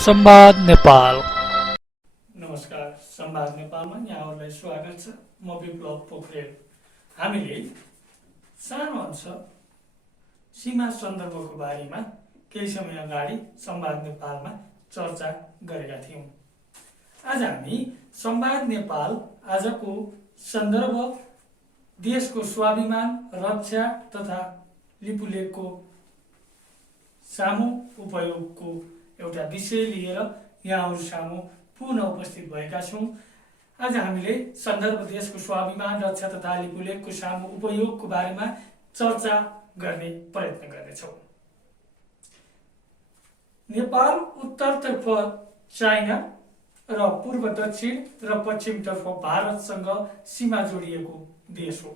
संवाद नेपाल। नमस्कार, संवाद नेपालमा यहाँहरूलाई स्वागत छ। म विप्लव पोखरेल। हामीले सानो अंश सीमा सन्दर्भको बारेमा केही समय अगाडि संवाद नेपालमा चर्चा गरेका थियौँ। आज हामी संवाद नेपाल आजको सन्दर्भ देशको स्वाभिमान रक्षा तथा लिपुलेखको सामु उपयोगको एउटा विषय लिएर यहाँहरू सामु पुनः उपस्थित भएका छौँ। आज हामीले सन्दर्भ देशको स्वाभिमान रक्षा तथा लिपुलेखको सामु उपयोगको बारेमा चर्चा गर्ने प्रयत्न गर्नेछौँ। नेपाल उत्तरतर्फ चाइना र पूर्व दक्षिण र पश्चिमतर्फ भारतसँग सीमा जोडिएको देश हो।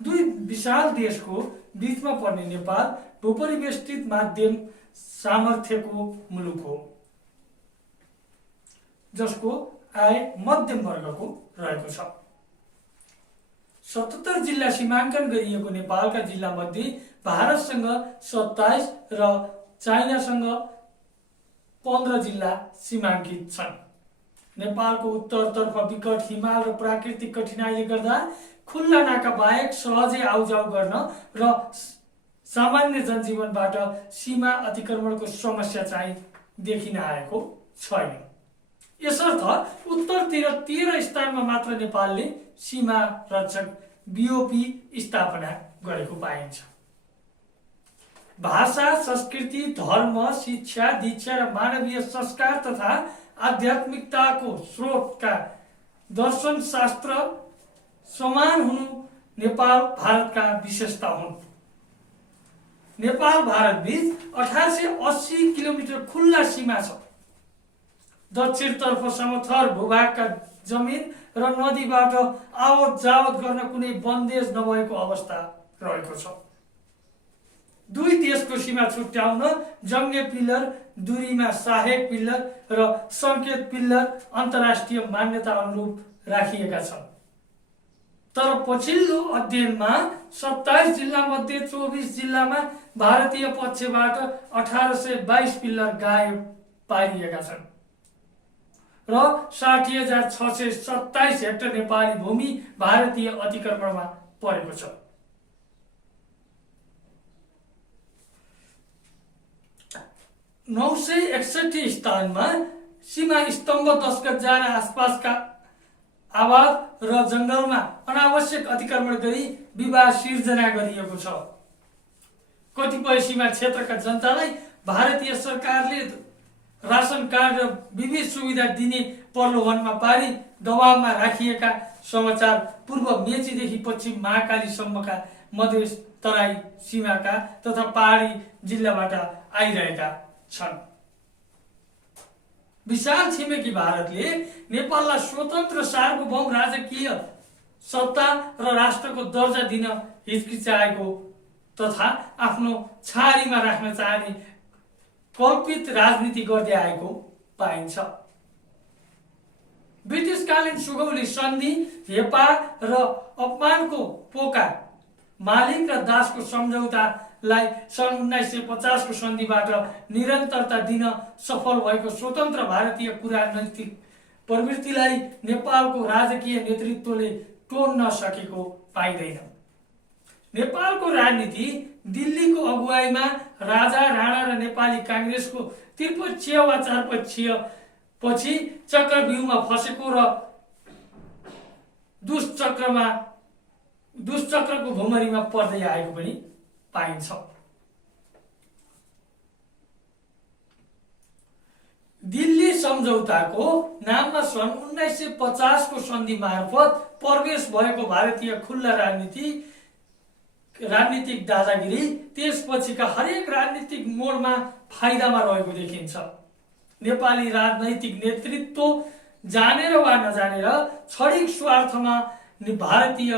दुई विशाल देशको बीचमा पर्ने नेपाल भूपरिवेष्टित माध्यम सामर्थ्यको मुलुक हो, जसको आय मध्यम वर्गको रहेको छ। 77 जिल्ला सीमाङ्कन गरिएको नेपालका जिल्ला मध्ये भारतसँग 27 र चाइनासँग 15 जिल्ला सीमाङ्कित छन्। नेपालको उत्तरतर्फ विकट हिमाल र प्राकृतिक कठिनाइले गर्दा खुल्ला नाका बाहेक सहजै आउजाउ गर्न र सामान्य जनजीवनबाट सीमा अतिक्रमणको समस्या चाहिँ देखिन आएको छैन। यसर्थ उत्तरतिर 13 स्थानमा मात्र नेपालले सीमा रक्षक बीओपी स्थापना गरेको पाइन्छ। भाषा, संस्कृति, धर्म, शिक्षा, दीक्षा र मानवीय संस्कार तथा आध्यात्मिकताको स्रोतका दर्शन शास्त्र समान हुनु नेपाल भारतका विशेषता हुन्। नेपाल भारत बीच 1880 किलोमिटर खुल्ला सीमा छ। दक्षिणतर्फ समथर भूभागका जमिन र नदीबाट आवत जावत गर्न कुनै बन्देज नभएको अवस्था रहेको छ। दुई देशको सीमा छुट्याउन जङ्गे पिल्लर, दूरीमा सहायक पिल्लर र सङ्केत पिल्लर अन्तर्राष्ट्रिय मान्यता अनुरूप राखिएका छन्। तर पछिल्लो अध्ययनमा 27 जिल्ला मध्ये 24 जिल्लामा भारतीय पक्षबाट 1822 पिल्लर गायब पारिएका छन् र 60,627 हेक्टर नेपाली भूमि भारतीय अतिक्रमणमा परेको छ। नौ सय 61 स्थानमा सीमा स्तम्भ 10 गजा र आसपासका आबाद र जंगलमा अनावश्यक अतिक्रमण गरी विवाद सिर्जना गरिएको छ। कतिपय सीमा क्षेत्रका जनतालाई भारतीय सरकारले राशन कार्ड र विविध सुविधा दिने प्रलोभनमा पारी दबावमा राखिएका समाचार पूर्व मेचीदेखि पश्चिम महाकालीसम्मका मधेस तराई सीमाका तथा पहाडी जिल्लाबाट आइरहेका छन्। विशाल छिमेकी भारतले नेपाललाई स्वतन्त्र सार्वभौम राजकीय सत्ता र राष्ट्रको दर्जा दिन हिचकिचाएको तथा आफ्नो छारीमा राख्न चाहने कल्पित राजनीति गर्दै आएको पाइन्छ। ब्रिटिसकालीन सुगौली सन्धि, हेपा र अपमानको पोका, मालिक र दासको सम्झौतालाई सन् 1950 को सन्धिबाट निरन्तरता दिन सफल भएको स्वतन्त्र भारतीय कूटनैतिक प्रवृत्तिलाई नेपालको राजकीय नेतृत्वले टोड्न सकेको पाइँदैन। नेपालको राजनीति दिल्लीको अगुवाईमा राजा राणा र नेपाली काङ्ग्रेसको त्रिपक्षीय वा चारपक्षीय पछि चक्रव्यूहमा फसेको र दुष्चक्रको भुमरीमा पर्दै आएको पनि पाइन्छ। दिल्ली सम्झौताको नाममा सन् 1950 को सन्धि मार्फत प्रवेश भएको भारतीय खुल्ला राजनीतिक दादागिरी त्यसपछिका हरेक राजनीतिक मोडमा फाइदामा रहेको देखिन्छ। नेपाली राजनैतिक नेतृत्व जानेर वा नजानेर क्षणिक स्वार्थमा भारतीय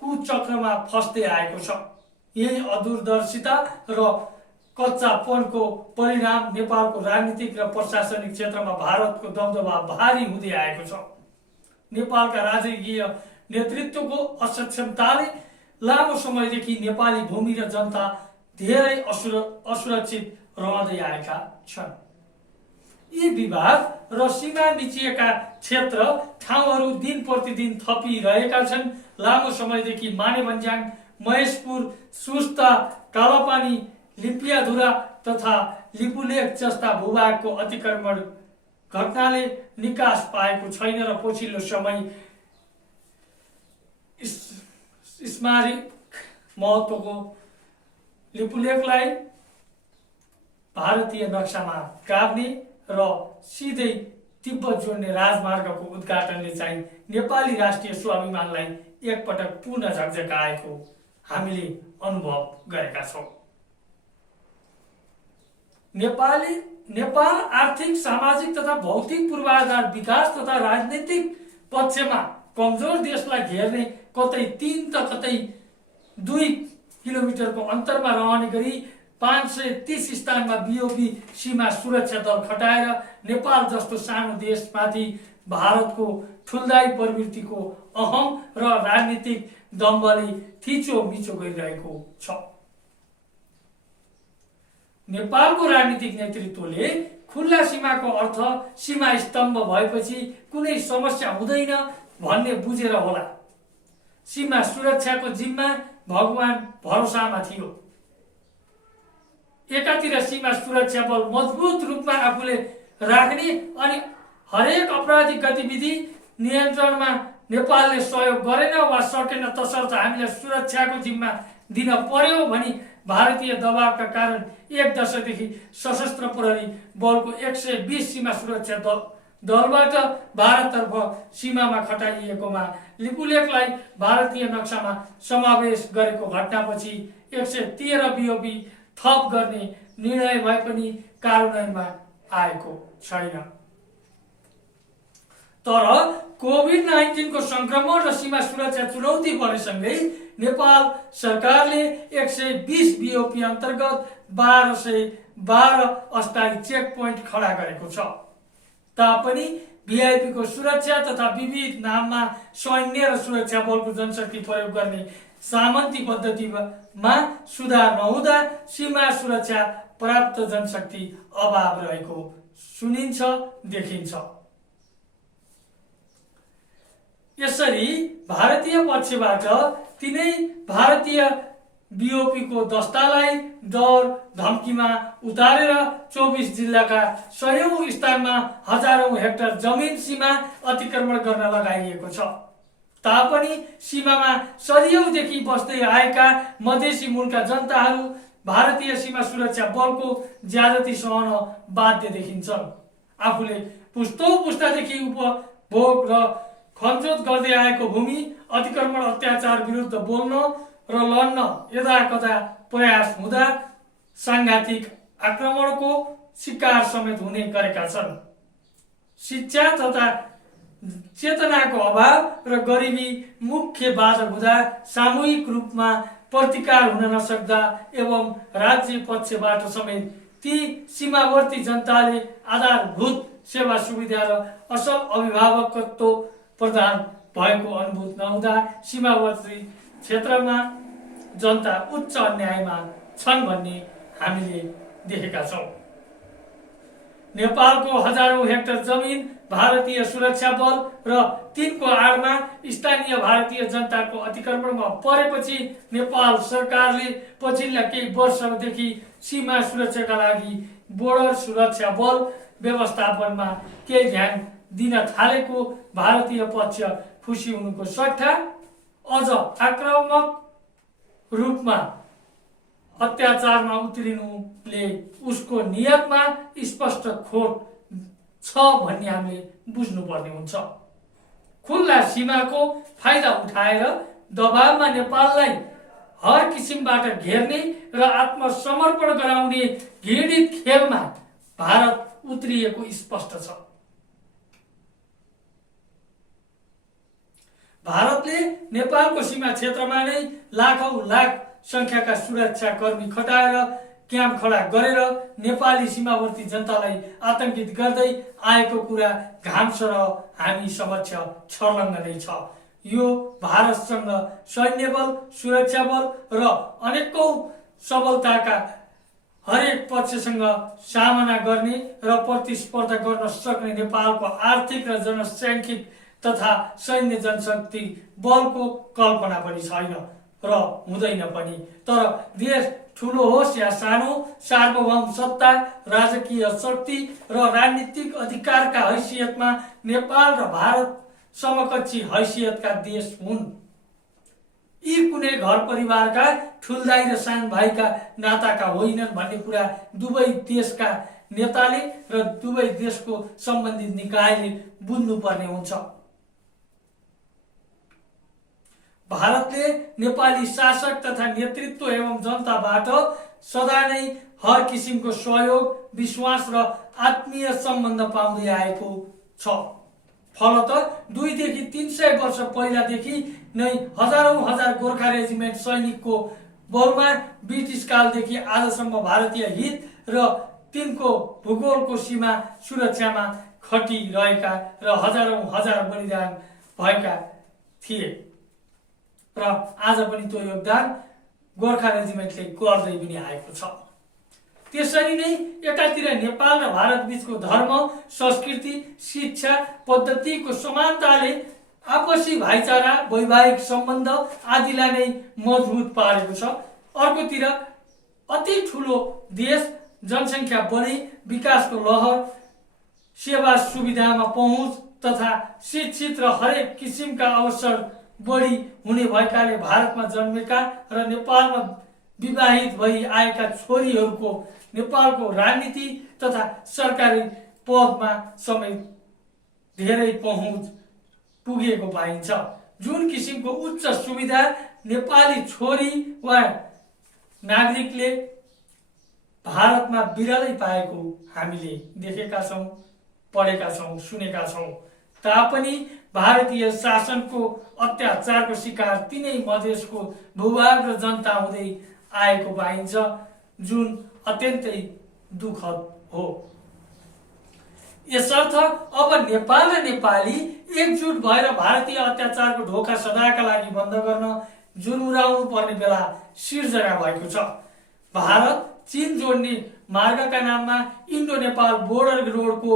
कुचक्रमा फस्दै आएको छ। यही अदूरदर्शिता र कच्चापनको परिणाम नेपालको राजनीतिक र प्रशासनिक क्षेत्रमा भारतको दबदबा भारी हुँदै आएको छ। नेपालका राजकीय नेतृत्वको असक्षमताले लामो समयदेखि नेपाली भूमि र जनता धेरै असुरक्षित रहँदै आएका छन्। यी विवाद र सीमा मिचिएका क्षेत्र ठाउँहरू दिन प्रतिदिन थपिरहेका छन्। लामो समयदेखि मानेभन्ज्याङ, महेशपुर, सुस्ता, कालापानी, लिम्पियाधुरा तथा लिपुलेख जस्ता भूभागको अतिक्रमण घटनाले निकास पाएको छैन र पछिल्लो समय स्मारक महत्त्वको लिपुलेखलाई भारतीय नक्सामा गाभ्ने र सिधै तिब्बत जोड्ने राजमार्गको उद्घाटनले चाहिँ नेपाली राष्ट्रिय स्वाभिमानलाई एकपटक पुनः झकझकाएको हामीले अनुभव गरेका छौँ। नेपाल आर्थिक, सामाजिक तथा भौतिक पूर्वाधार विकास तथा राजनीतिक पक्षमा कमजोर देशलाई घेर्ने कतै 3 त कतै 2 किलोमिटरको अन्तरमा रहने गरी 530 स्थानमा बीओपी सीमा सुरक्षा दल खटाएर नेपाल जस्तो सानो देशमाथि भारतको ठुल्दाई प्रवृत्तिको अहम र राजनीतिक दम्भले थिचोमिचो गरिरहेको छ। नेपालको राजनीतिक नेतृत्वले खुल्ला सीमाको अर्थ सीमा स्तम्भ भएपछि कुनै समस्या हुँदैन भन्ने बुझेर होला सीमा सुरक्षाको जिम्मा भगवान भरोसामा थियो। एकातिर सीमा सुरक्षा बल मजबुत रूपमा आफूले राख्ने अनि हरेक अपराधिक गतिविधि नियन्त्रणमा नेपालले सहयोग गरेन वा सकेन तसर्थ हामीलाई सुरक्षाको जिम्मा दिन पर्यो भनी भारतीय दबावका कारण 1 दशकदेखि सशस्त्र प्रहरी बलको 120 सीमा सुरक्षा दलबाट भारततर्फ सीमामा खटाइएकोमा लिपुलेखलाई भारतीय नक्सामा समावेश गरेको घटनापछि 113 बीओपी थप गर्ने निर्णय भए पनि कार्यान्वयनमा आएको छैन। तर कोभिड-19 को संक्रमण र सीमा सुरक्षा चुनौती बनेसँगै नेपाल सरकारले 120 बीओपी अन्तर्गत 1212 अस्थायी चेक पोइन्ट खडा गरेको छ। तापनि भिआइपी को सुरक्षा तथा विविध नाममा सैन्य र सुरक्षा बलको जनशक्ति प्रयोग गर्ने सामन्ती पद्धतिमा सुधार नहुँदा सीमा सुरक्षा प्राप्त जनशक्ति अभाव रहेको सुनिन्छ, देखिन्छ। यसरी भारतीय पक्षबाट तिनै भारतीय बीओपी को दस्तालाई डर धम्कीमा उतारेर 24 जिल्लाका 100औं स्थानमा हजारौं हेक्टर जमिन सीमा अतिक्रमण गर्न लगाइएको छ। तापनि सीमामा सदियौंदेखि बस्दै आएका मधेसी मूलका जनताहरू भारतीय सीमा सुरक्षा बलको ज्यादती सहन बाध्य देखिन्छन्। आफूले पुस्तौं पुस्तादेखि उपभोग र खनजोत गर्दै आएको भूमि अतिक्रमण अत्याचार विरुद्ध बोल्न र लड्न यदाकदा प्रयास हुँदा सांघातिक आक्रमणको शिकार समेत हुने गरेका छन्। शिक्षा तथा चेतनाको अभाव र गरिबी मुख्य बाधक हुँदा सामूहिक रूपमा प्रतिकार हुन नसक्दा एवं राज्य पक्षबाट समेत ती सीमावर्ती जनताले आधारभूत सेवा सुविधा र असल अभिभावकत्व प्रदान भएको अनुभूत नहुँदा सीमावर्ती क्षेत्रमा जनता उच्च अन्यायमा छन् भन्ने हामीले देखेका छौं। नेपालको हजारौं हेक्टर जमिन भारतीय सुरक्षा बल र तिनको आडमा स्थानीय भारतीय जनताको अतिक्रमणमा परेपछि नेपाल सरकारले पछिल्ला केही वर्षदेखि सीमा सुरक्षाका लागि बोर्डर सुरक्षा बल व्यवस्थापनमा केही ध्यान दिन थालेको भारतीय पक्ष खुसी हुनुको सट्टा अझ आक्रामक रूपमा अत्याचारमा उत्रिनुले उसको नियतमा स्पष्ट खोट छ भन्ने हामीले बुझ्नुपर्ने हुन्छ। खुल्ला सीमाको फाइदा उठाएर दबावमा नेपाललाई हर किसिमबाट घेर्ने र आत्मसमर्पण गराउने घृणित खेलमा भारत उत्रिएको स्पष्ट छ। भारतले नेपालको सीमा क्षेत्रमा नै लाखौं लाख संख्याका सुरक्षा कर्मी खटाएर क्याम्प खडा गरेर नेपाली सीमावर्ती जनतालाई आतंकित गर्दै आएको कुरा घामसर हामी समक्ष छर्लङ्ग नै छ। यो भारतसँग सैन्य बल, सुरक्षा बल र अनेकौं सबलताका हरेक पक्षसँग सामना गर्ने र प्रतिस्पर्धा गर्न सक्ने नेपालको आर्थिक र जनसाङ्ख्यिक तथा सैन्य जनशक्ति बलको कल्पना पनि छैन र हुँदैन पनि। तर देश ठुलो होस् या सानो, सार्वभौम सत्ता, राजकीय शक्ति र राजनीतिक अधिकारका हैसियतमा नेपाल र भारत समकक्षी हैसियतका देश हुन्। यी कुनै घर परिवारका ठुलदाई र सानो भाइका नाताका होइनन् भन्ने कुरा दुवै देशका नेताले र दुवै देशको सम्बन्धित निकायले बुझ्नुपर्ने हुन्छ। भारतले नेपाली शासक तथा नेतृत्व एवं जनताबाट सदा नै हर किसिमको सहयोग, विश्वास र आत्मीय सम्बन्ध पाउँदै आएको छ। फलतः 2 देखि 300 वर्ष पहिलादेखि नै हजारौं हजार गोर्खा रेजिमेन्ट सैनिकको बहुमान ब्रिटिस कालदेखि आजसम्म भारतीय हित र तिनको भूगोलको सीमा सुरक्षामा खटिरहेका र हजारौं हजार बलिदान भएका थिए र आज पनि त्यो योगदान गोर्खा रेजिमेन्टले गर्दै पनि आएको छ। त्यसरी नै एकातिर नेपाल र भारत बीचको धर्म, संस्कृति, शिक्षा पद्धतिको समानताले आपसी भाइचारा, वैवाहिक सम्बन्ध आदिलाई नै मजबुत पारेको छ। अर्कोतिर अति ठुलो देश, जनसङ्ख्या बढी, विकासको लहर, सेवा सुविधामा पहुँच तथा शिक्षित र हरेक किसिमका अवसर बढी हुने भएकाले भारतमा जन्मेका र नेपालमा विवाहित भई आएका छोरीहरूको नेपालको राजनीति तथा सरकारी पदमा समेत धेरै पहुँच पुगेको पाइन्छ। जुन किसिमको उच्च सुविधा नेपाली छोरी वा नागरिकले भारतमा बिरलै पाएको हामीले देखेका छौँ, पढेका छौँ, सुनेका छौँ। तापनि भारतीय शासनको अत्याचारको शिकार तिनै मधेसको भूभाग र जनता हुँदै आएको पाइन्छ, जुन अत्यन्तै दुःखद हो। यसर्थ अब नेपाल र नेपाली एकजुट भएर भारतीय अत्याचारको ढोका सदाका लागि बन्द गर्न जुर्मुराउनु पर्ने बेला सिर्जना भएको छ। भारत चीन जोड्ने मार्गका नाममा इन्डो नेपाल बोर्डर रोडको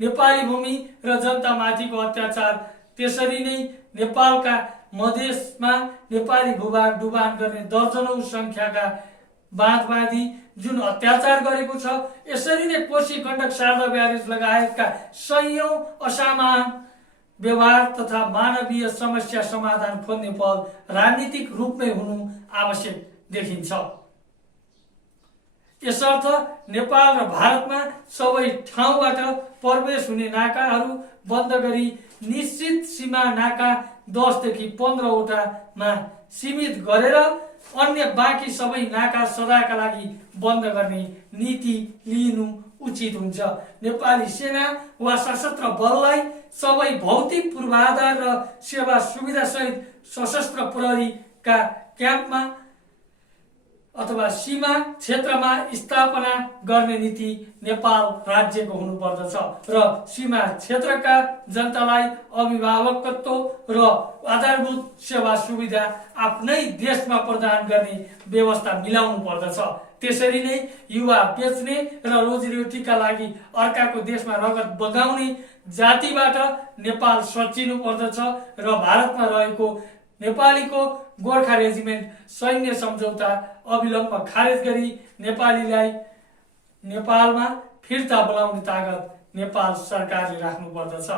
नेपाली भूमि र जनतामाथिको अत्याचार, त्यसरी नै नेपालका मधेसमा नेपाली भूभाग डुबान गर्ने दर्जनौं संख्याका बाँधवादी जुन अत्याचार गरेको छ, यसरी नै कोशी गण्डक शारदा ब्यारेज लगायतका सयौं असामान्य व्यवहार तथा मानवीय समस्या समाधान खोज्ने पहल राजनीतिक रूपमै हुनु आवश्यक देखिन्छ। यसर्थ नेपाल र भारतमा सबै ठाउँबाट प्रवेश हुने नाकाहरू बन्द गरी निश्चित सीमा नाका 10 देखि 15 वटामा सीमित गरेर अन्य बाँकी सबै नाका सदाका लागि बन्द गर्ने नीति लिनु उचित हुन्छ। नेपाली सेना वा सशस्त्र बललाई सबै भौतिक पूर्वाधार र सेवा सुविधा सहित सशस्त्र प्रहरीका क्याम्पमा अथवा सीमा क्षेत्रमा स्थापना गर्ने नीति नेपाल राज्यको हुनुपर्दछ र सीमा क्षेत्रका जनतालाई अभिभावकत्व र आधारभूत सेवा सुविधा आफ्नै देशमा प्रदान गर्ने व्यवस्था मिलाउनु पर्दछ। त्यसरी नै युवा बेच्ने र रोजीरोटीका लागि अर्काको देशमा रगत बगाउने जातिबाट नेपाल सचिनु पर्दछ र भारतमा रहेको नेपालीको गोर्खा रेजिमेन्ट सैन्य सम्झौता अविलम्ब खारेज गरी नेपालीलाई नेपालमा फिर्ता बोलाउने तागत नेपाल सरकारले राख्नु पर्दछ।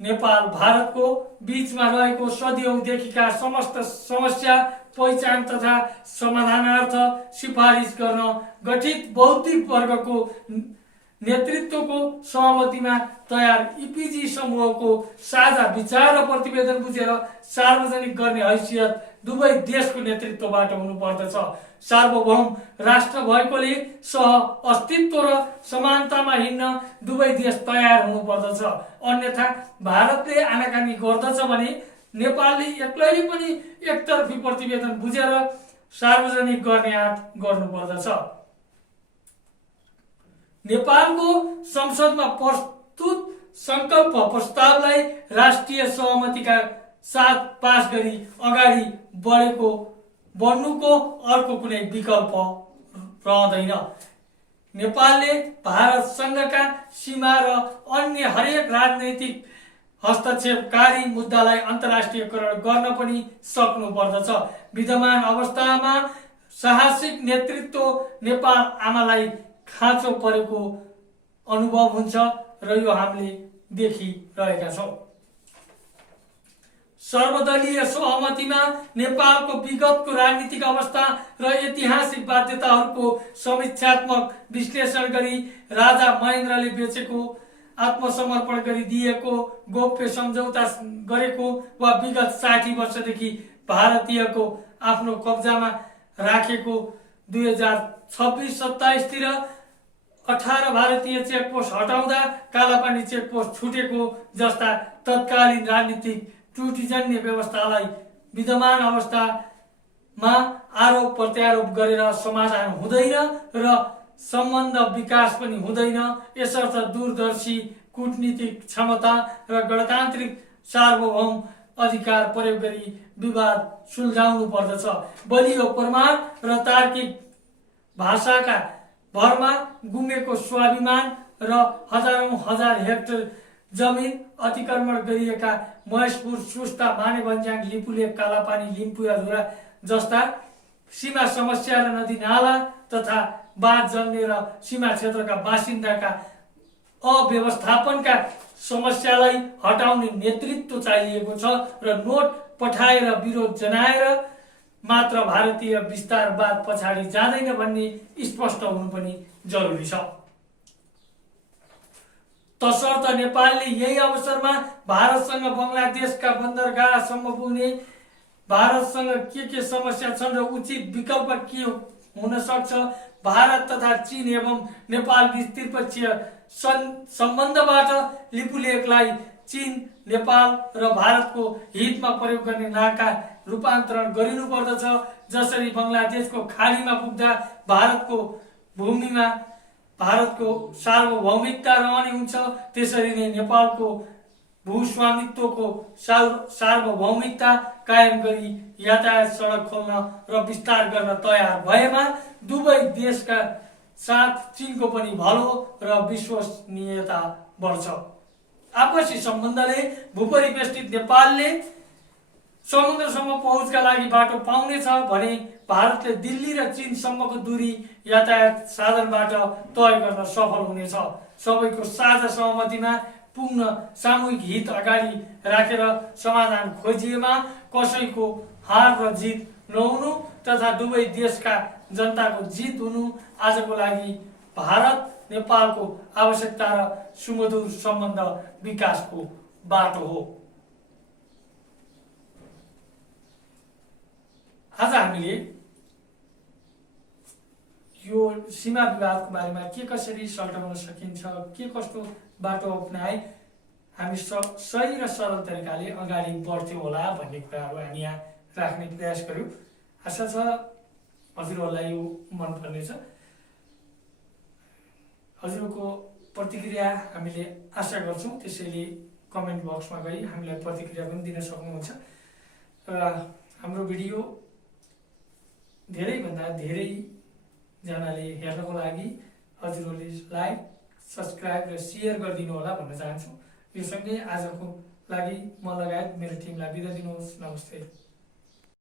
नेपाल भारतको बीचमा रहेको सदियौंदेखिका समस्त समस्या पहिचान तथा समाधानार्थ सिफारिस गर्न गठित बौद्धिक वर्गको नेतृत्वको सहमतिमा तयार इपिजी समूहको साझा विचार र प्रतिवेदन बुझेर सार्वजनिक गर्ने हैसियत दुवै देशको नेतृत्वबाट हुनुपर्दछ। सार्वभौम राष्ट्र भएकोले सह अस्तित्व र समानतामा हिँड्न दुवै देश तयार हुनुपर्दछ। अन्यथा भारतले आनाकानी गर्दछ भने नेपालले एक्लैले पनि एकतर्फी प्रतिवेदन बुझेर सार्वजनिक गर्ने आँट गर्नुपर्दछ। नेपालको संसदमा प्रस्तुत संकल्प प्रस्तावलाई राष्ट्रिय सहमतिका साथ पास गरी अगाडि बढ्नुको अर्को कुनै विकल्प रहँदैन। नेपालले भारतसँगका सीमा र अन्य हरेक राजनैतिक हस्तक्षेपकारी मुद्दालाई अन्तर्राष्ट्रियकरण गर्न पनि सक्नुपर्दछ। विद्यमान अवस्थामा साहसिक नेतृत्व नेपाल आमालाई खाँचो परेको अनुभव हुन्छ र यो हामीले देखिरहेका छौँ। सर्वदलीय सहमतिमा नेपालको विगतको राजनीतिक अवस्था र ऐतिहासिक बाध्यताहरूको समीक्षात्मक विश्लेषण गरी राजा महेन्द्रले बेचेको, आत्मसमर्पण गरिदिएको, गोप्य सम्झौता गरेको वा विगत 60 वर्षदेखि भारतीयको आफ्नो कब्जामा राखेको 2026-27 तिर 18 भारतीय चेकपोस्ट हटाउँदा कालापानी चेकपोस्ट छुटेको जस्ता तत्कालीन राजनीतिक त्रुटिजन्य व्यवस्थालाई विद्यमान अवस्थामा आरोप प्रत्यारोप गरेर समाधान हुँदैन र सम्बन्ध विकास पनि हुँदैन। यसर्थ दूरदर्शी कूटनीतिक क्षमता र गणतान्त्रिक सार्वभौम अधिकार प्रयोग गरी विवाद सुल्झाउनु पर्दछ। बलियो प्रमाण र तार्किक भाषाका भरमा गुमेको स्वाभिमान र हजारौं हजार हेक्टर जमिन अतिक्रमण गरिएका महेशपुर, सुस्ता, मानेभन्ज्याङ, लिपुलेक, कालापानी, लिम्पुयाधुरा जस्ता सीमा समस्या र नदी नाला तथा बाँध जन्ने र सीमा क्षेत्रका बासिन्दाका अव्यवस्थापनका समस्यालाई हटाउने नेतृत्व चाहिएको छ र नोट पठाएर विरोध जनाएर मात्र भारतीय विस्तारवाद पछाडि जाँदैन भन्ने स्पष्ट हुनु पनि जरुरी छ। तसर्थ नेपालले यही अवसरमा भारतसँग बङ्गलादेशका बन्दरगाहसम्म पुग्ने, भारतसँग के समस्या छन् र उचित विकल्प के हुन सक्छ, भारत तथा चीन एवं नेपाल बीच त्रिपक्षीय सम्बन्धबाट लिपुलेकलाई चीन, नेपाल र भारतको हितमा प्रयोग गर्ने नाका रूपान्तरण गरिनुपर्दछ। जसरी बङ्गलादेशको खाडीमा पुग्दा भारतको भूमिमा भारतको सार्वभौमिकता रहने हुन्छ, त्यसरी नै नेपालको भूस्वामित्वको सार्वभौमिकता कायम गरी यातायात सडक खोल्न र विस्तार गर्न तयार भएमा दुवै देशका साथ चीनको पनि भलो र विश्वसनीयता बढ्छ। आपसी सम्बन्धले भूपरिवेष्टित नेपालले समुद्रसम्म पहुँचका लागि बाटो पाउनेछ भने भारतले दिल्ली र चीनसम्मको दूरी यातायात साधनबाट तय गर्न सफल हुनेछ। सबैको साझा सहमतिमा पुग्न सामूहिक हित अगाडि राखेर समाधान खोजिएमा कसैको हार र जित नहुनु तथा दुवै देशका जनताको जित हुनु आजको लागि भारत नेपालको आवश्यकता र सुमधुर सम्बन्ध विकासको बाटो हो। आज हामीले यो सीमा विवादको बारेमा के कसरी सल्टाउन सकिन्छ, के कस्तो बाटो अपनाए हामी सही र सरल तरिकाले अगाडि बढ्थ्यौँ होला भन्ने कुराहरू हामी यहाँ राख्ने प्रयास गर्यौँ। आशा छ हजुरहरूलाई यो मन पर्नेछ। हजुरको प्रतिक्रिया हामीले आशा गर्छौँ, त्यसैले कमेन्ट बक्समा गई हामीलाई प्रतिक्रिया पनि दिन सक्नुहुन्छ र हाम्रो भिडियो धेरैभन्दा धेरै जनाले हेर्नको लागि हजुरहरूले लाइक, सब्सक्राइब र सेयर गरिदिनु होला भन्न चाहन्छु। यो सँगै आजको लागि म लगायत मेरो टिमलाई बिदा दिनुहोस्। नमस्ते।